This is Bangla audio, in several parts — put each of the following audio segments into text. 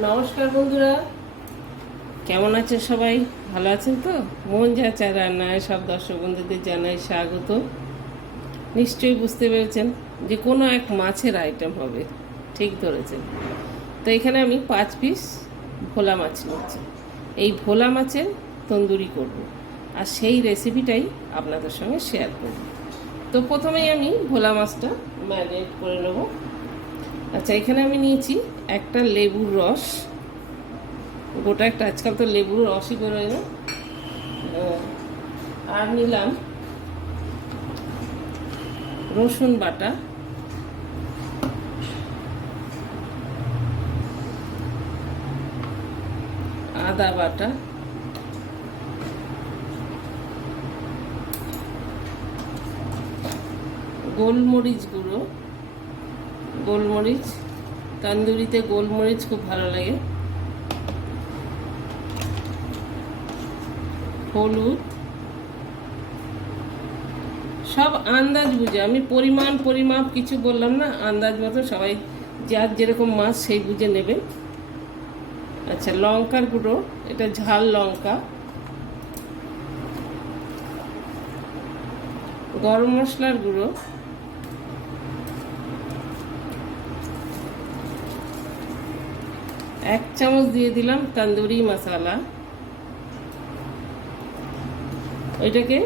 নমস্কার বন্ধুরা, কেমন আছেন সবাই? ভালো আছেন তো? মন যা চায় রান্নায় সব দর্শক বন্ধুদের জানাই স্বাগত। নিশ্চয়ই বুঝতে পেরেছেন যে কোনো এক মাছের আইটেম হবে, ঠিক ধরেছেন। তো এখানে আমি 5 পিস ভোলা মাছ নিচ্ছি। এই ভোলা মাছের তন্দুরি করব, আর সেই রেসিপিটাই আপনাদের সঙ্গে শেয়ার করব। তো প্রথমেই আমি ভোলা মাছটা ম্যারিনেট করে নেব। আচ্ছা, এখানে আমি নিয়েছি একটা লেবুর রস, গোটা একটা, আজকাল তো লেবুর রসই বেরোয় না। আর নিলাম রসুন বাটা, আদা বাটা, গোলমরিচ গুঁড়ো, গোলমরিচ, তন্দুরিতে গোলমরিচ খুব ভালো লাগে, হলুদ, সব আন্দাজ বুঝে। আমি পরিমাপ কিছু বললাম না, আন্দাজ মতো সবাই যার যেরকম মাছ সেই বুঝে নেবে। আচ্ছা, লঙ্কার গুঁড়ো, এটা ঝাল লঙ্কা, গরম মশলার গুঁড়ো, এক চামচ দিয়ে দিলাম তন্দুরি মশলা, ওইটাকে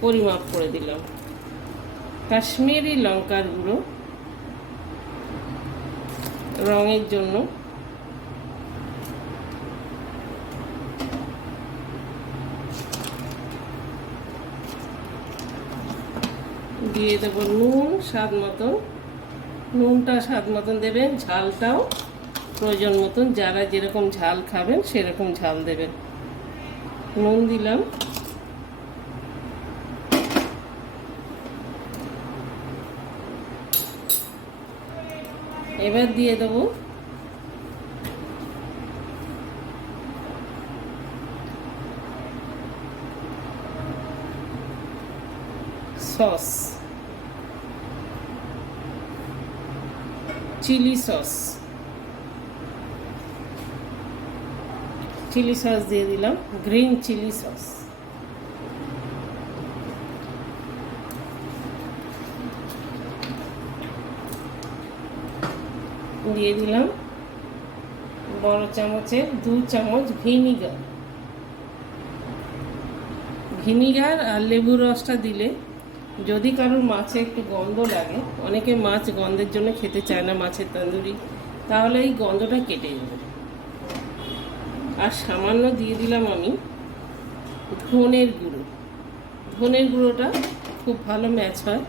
পরিমাপ করে দিলাম। কাশ্মীরি লঙ্কার গুঁড়ো রঙের জন্য, দিয়ে দেবো নুন স্বাদ মতন। নুনটা স্বাদ মতন দেবেন, ঝালটাও প্রয়োজন মতন, যারা যেরকম ঝাল খাবেন সেরকম ঝাল দেবেন। নুন দিলাম। এবার দিয়ে দেবো sauce, chilli sauce. Chilli sauce দিয়ে দিলাম, গ্রিন চিলি সস। দিয়ে দিলাম বড় চামচের 2 চামচ ভিনিগার। ভিনিগার আর লেবুর রসটা দিলে যদি কারোর মাছে একটু গন্ধ লাগে, অনেকে মাছ গন্ধের জন্য খেতে চায় না মাছের তন্দুরি, তাহলে এই গন্ধটা কেটে যাবে। আর সামান্য দিয়ে দিলাম আমি ধনের গুঁড়ো। ধনের গুঁড়োটা খুব ভালো ম্যাচ হয়,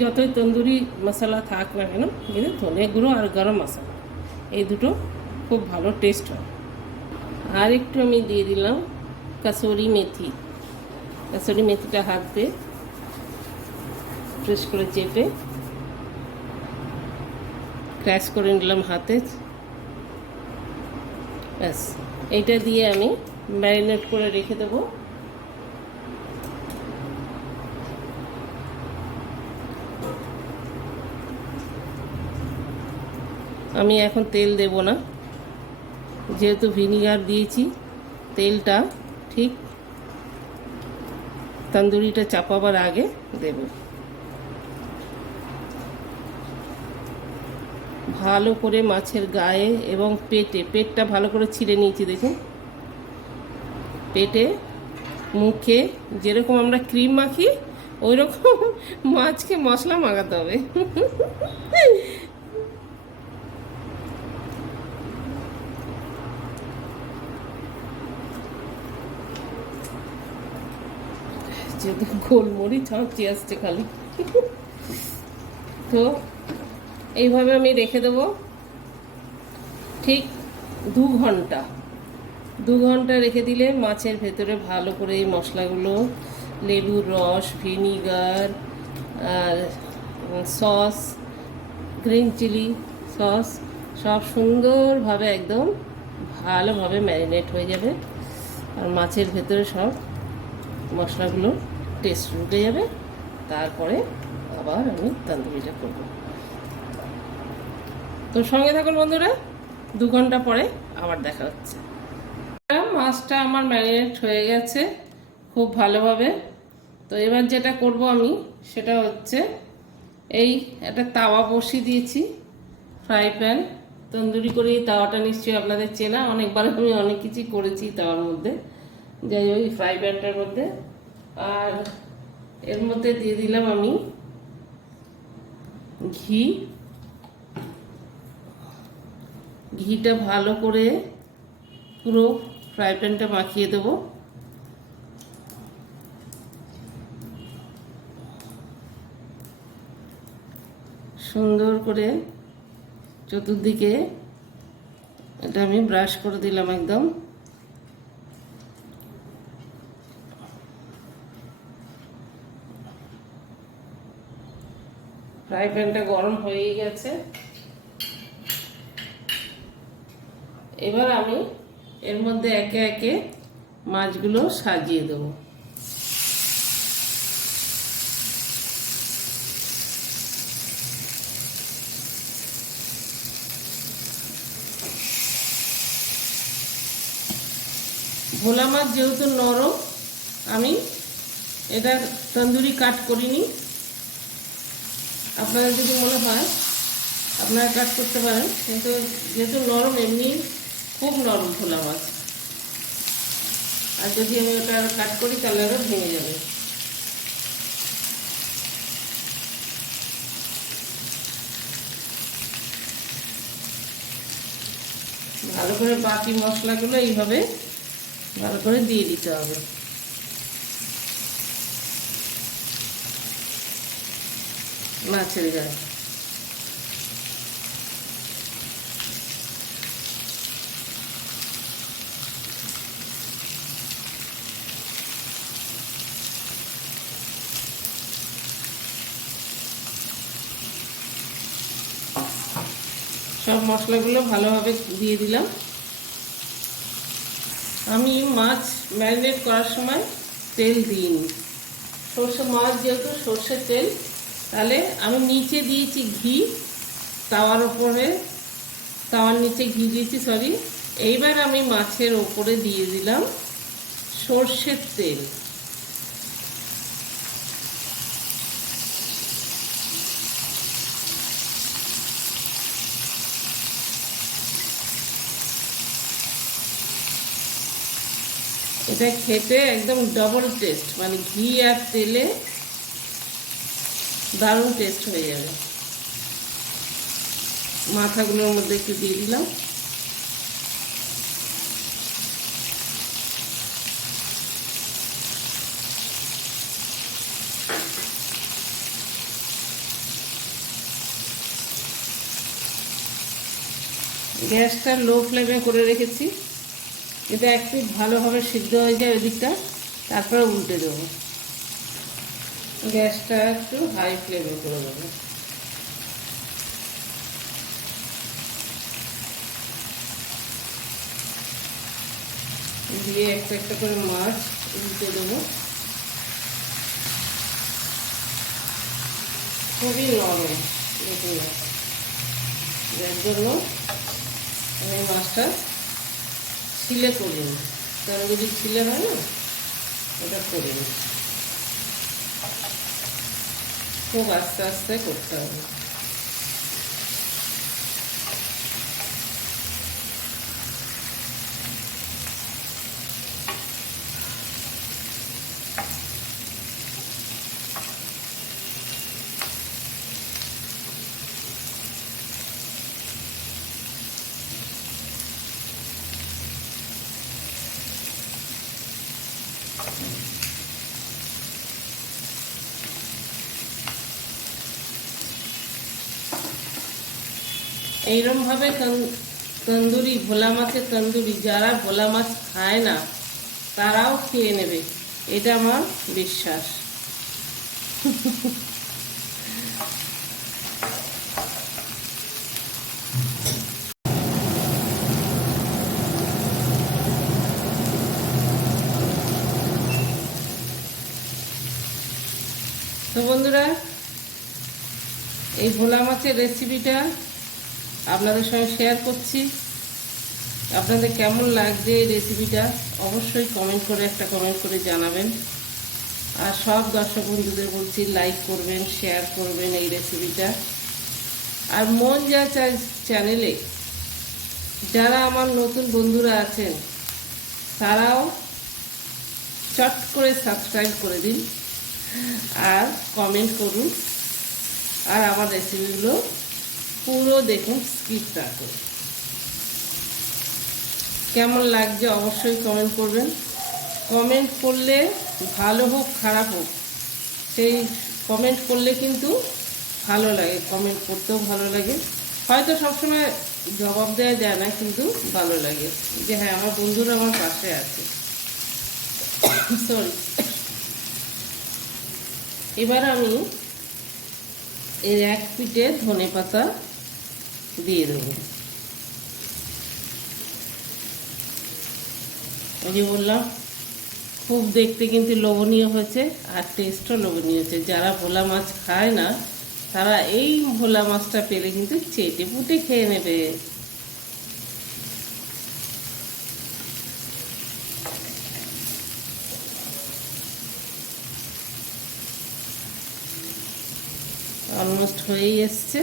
যতই তন্দুরি মশলা থাক না কেন, কিন্তু ধনের গুঁড়ো আর গরম মশলা এই দুটো খুব ভালো টেস্ট হয়। আর একটু আমি দিয়ে দিলাম কাসুরি মেথি। কাসুরি মেথিটা হাত দিয়ে প্রেস করে চেপে ক্র্যাশ করে নিলাম হাতে। ব্যাস, এইটা দিয়ে আমি ম্যারিনেট করে রেখে দেবো। আমি এখন তেল দেব না, যেহেতু ভিনিগার দিয়েছি। তেলটা ঠিক তন্দুরিটা চাপাবার আগে দেব। ভালো করে মাছের গায়ে এবং পেটটা ভালো করে ছিঁড়ে নিয়েছি, দেখুন। পেটে, মুখে যেরকম আমরা ক্রিম মাখি ওই রকম মাছকে মশলা মাখাতে হবে। যেহেতু গোলমরিচ হচ্ছে আসছে খালি, তো এইভাবে আমি রেখে দেবো ঠিক 2 ঘন্টা। 2 ঘন্টা রেখে দিলে মাছের ভেতরে ভালো করে এই মশলাগুলো, লেবুর রস, ভিনিগার আর সস, গ্রিন চিলি সস, সব সুন্দরভাবে একদম ভালোভাবে ম্যারিনেট হয়ে যাবে। আর মাছের ভেতরে সব মশলাগুলো টেস্ট ঢুকে যাবে। তারপরে আবার আমি তন্দুরিটা করব। তো সঙ্গে থাকুন বন্ধুরা, 2 ঘন্টা পরে আবার দেখা হচ্ছে। মাছটা আমার ম্যারিনেট হয়ে গেছে খুব ভালোভাবে। তো এবার যেটা করব আমি সেটা হচ্ছে এই একটা তাওয়া বসিয়ে দিয়েছি, ফ্রাই প্যান। তন্দুরি করে এই তাওয়াটা নিশ্চয়ই আপনাদের চেনা, অনেকবার আমি অনেক কিছুই করেছি তাওয়ার মধ্যে। যাই ওই ফ্রাই প্যানটার মধ্যে, আর এর মধ্যে দিয়ে দিলাম আমি ঘি। ঘিটা ভালো করে পুরো ফ্রাই প্যানটা মাখিয়ে দেবো। সুন্দর করে চতুর্দিকে এটা আমি ব্রাশ করে দিলাম একদম। ফ্রাই প্যানটা গরম হয়ে গেছে। এবার আমি এর মধ্যে একে একে মাছগুলো সাজিয়ে দেবো। ভোলা মাছ যেহেতু নরম, আমি এটা তন্দুরি কাট করিনি। আপনারা যদি মনে হয় আপনারা কাট করতে পারেন, কিন্তু যেহেতু নরম, এমনি খুব নরম ভোলা মাছ, আর যদি আমি ওটা কাট করি তাহলে আরও ভেঙে যাবে। ভালো করে বাকি মশলাগুলো এইভাবে ভালো করে দিয়ে দিতে হবে। মাছের গায়ে সব মশলাগুলো ভালোভাবে দিয়ে দিলাম। আমি মাছ ম্যারিনেট করার সময় তেল দিইনি, সর্ষে মাছ যেহেতু সর্ষের তেল, তাহলে আমি নিচে দিয়েছি ঘি, তাওয়ার ওপরে, তাওয়ার নিচে ঘি দিয়েছি, সরি। এইবার আমি মাছের ওপরে দিয়ে দিলাম সর্ষের তেল। এটা খেতে একদম ডবল টেস্ট, মানে ঘি আর তেলে দারুণ টেস্ট হয়ে যাবে। মাথাগুলোর মধ্যে একটু দিয়ে দিলাম। গ্যাসটা লো ফ্লেমে করে রেখেছি, এটা একটু ভালোভাবে সিদ্ধ হয়ে যায় ওদিকটা, তারপরে উল্টে দেবো। গ্যাসটা একটু হাই ফ্লেমে করে দেবো। দিয়ে একটা একটা করে মাছ উল্টে দেবো। খুবই নরম দেখুন, যার জন্য আমি মাছটা ছিলে করিনি, কারণ যদি ছিলে হয় না, এটা করিনি। খুব আস্তে আস্তে করতে হবে। এইরকমভাবে তন্দুরি, ভোলা মাছের তন্দুরি, যারা ভোলা মাছ খায় না তারাও খেয়ে নেবে, এটা আমার বিশ্বাস। তো বন্ধুরা, এই ভোলা মাছের রেসিপিটা আপনাদের সঙ্গে শেয়ার করছি। আপনাদের কেমন লাগছে এই রেসিপিটা অবশ্যই একটা কমেন্ট করে জানাবেন। আর সব দর্শক বন্ধুদের বলছি, লাইক করবেন, শেয়ার করবেন এই রেসিপিটা। আর মন যা চায় চ্যানেলে যারা আমার নতুন বন্ধুরা আছেন তারাও চট করে সাবস্ক্রাইব করে দিন আর কমেন্ট করুন। আর আমার রেসিপিগুলো পুরো দেখুন, স্কিপ না করে। কেমন লাগছে অবশ্যই কমেন্ট করবেন। কমেন্ট করলে ভালো হোক খারাপ হোক, সেই কমেন্ট করলে কিন্তু ভালো লাগে, কমেন্ট করতেও ভালো লাগে। হয়তো সবসময় জবাব দেওয়া যায় না, কিন্তু ভালো লাগে যে হ্যাঁ আমার বন্ধুরা আমার পাশে আছে। সরি। এবার আমি এর এক পিঠে ধনেপাতা দিয়ে দেবো। ওই যে বললাম, খুব দেখতে কিন্তু লোভনীয় হয়েছে আর টেস্টও লোভনীয় হয়েছে। যারা ভোলা মাছ খায় না তারা এই ভোলা মাছটা পেলে কিন্তু চেটে পুটে খেয়ে নেবে। অলমোস্ট হয়েই এসছে।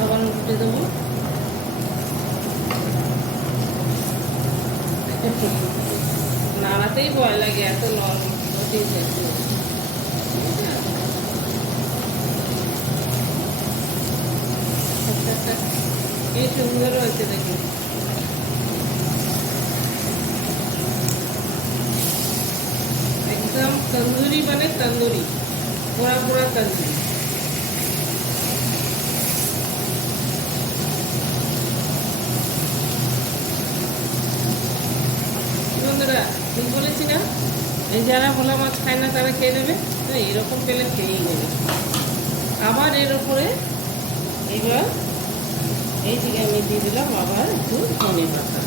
আবার উল্টে দেবো। নাড়াতেই ভয় লাগে, এত নরম কি সুন্দর হয়েছে দেখুন। একদম তন্দুরি, মানে তন্দুরি, পোড়া পোড়া তন্দুরি। বন্ধুরা ঠিক বলেছি না? এই যারা ভোলা মাছ খায় না তারা খেয়ে নেবে, তো এরকম পেলে খেয়েই নেবে। আবার এর উপরে এবার এই দিকে আমি দিয়ে দিলাম আবার একটু ধনেপাতা।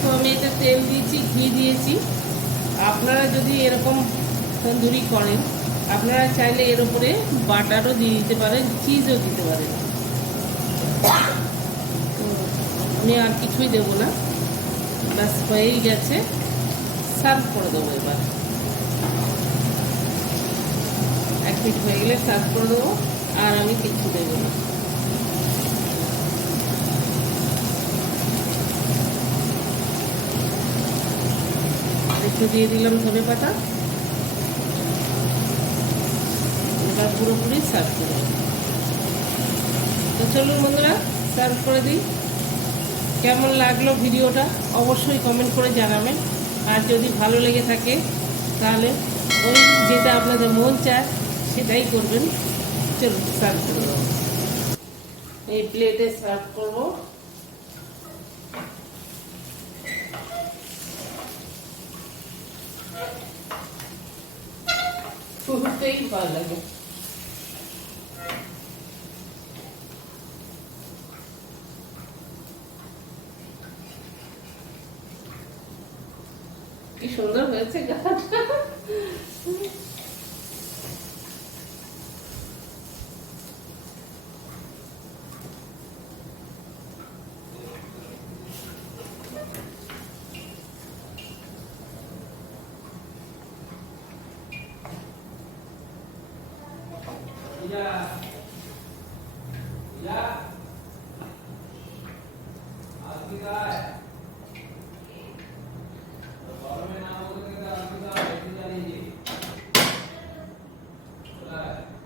তো আমি এতে তেল দিয়েছি, ঘি দিয়েছি। আপনারা যদি এরকম তন্দুরি করেন, আপনারা চাইলে এর উপরে বাটারও দিয়ে দিতে পারেন, চিজও দিতে পারেন। তো আমি আর কিছুই দেবো না, ব্যাস হয়েই গেছে। সার্ভ করে দেবো এবার। এক পিঠ হয়ে গেলে সার্ভ করে দেবো, আর আমি কিছু দেবো না। একটু দিয়ে দিলাম ধনেপাতা। এবার পুরোপুরি সার্ভ করে দেবো। তো চলুন বন্ধুরা, সার্ভ করে দিই। কেমন লাগলো ভিডিওটা অবশ্যই কমেন্ট করে জানাবেন। আর যদি ভালো লেগে থাকে তাহলে ওই যেটা আপনাদের মন চায় সেটাই করবেন। চলুন সার্ভ করে দেবো। এই প্লেটে সার্ভ করবো। খুবই ভালো লাগে। কি সুন্দর হয়েছে গাছটা।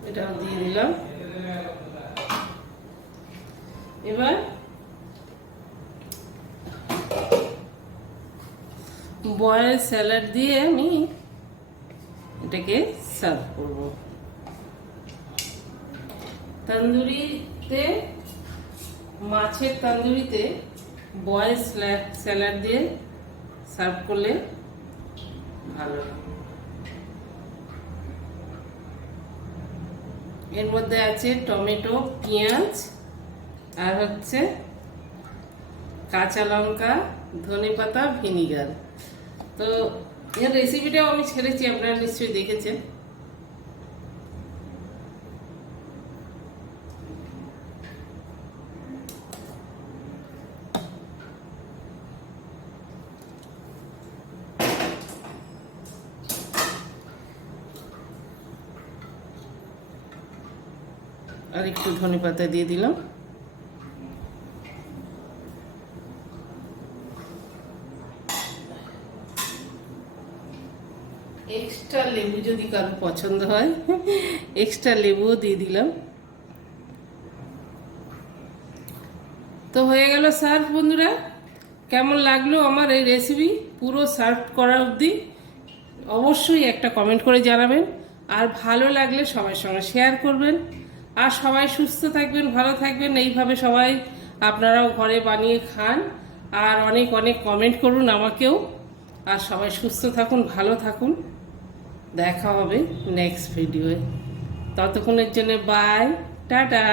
এটাও দিয়ে দিলাম। এবার বয়েল স্যালাড দিয়ে আমি এটাকে সার্ভ করব। তন্দুরিতে, মাছের তন্দুরিতে বয়েল স্যালাড দিয়ে সার্ভ করলে ভালো। এর মধ্যে আছে টমেটো, পেঁয়াজ, আর হচ্ছে কাঁচা লঙ্কা, ধনেপাতা, ভিনিগার। তো এর রেসিপিটাও আমি ছেড়েছি, আপনারা নিশ্চয়ই দেখেছেন। আর একটু ধনেপাতা দিয়ে দিলাম। এক্সট্রা লেবু যদি কারো পছন্দ হয় এক্সট্রা লেবুও দিয়ে দিলাম। তো হয়ে গেল সার্ভ। বন্ধুরা, কেমন লাগলো আমার এই রেসিপি পুরো সার্ভ করা অবধি অবশ্যই একটা কমেন্ট করে জানাবেন। আর ভালো লাগলে সবার সঙ্গে শেয়ার করবেন। আর সবাই সুস্থ থাকবেন, ভালো থাকবেন। এইভাবে সবাই আপনারাও ঘরে বানিয়ে খান, আর অনেক অনেক কমেন্ট করুন আমাকেও। আর সবাই সুস্থ থাকুন, ভালো থাকুন। দেখা হবে নেক্সট ভিডিওয়ে। ততক্ষণের জন্য বাই, টাটা।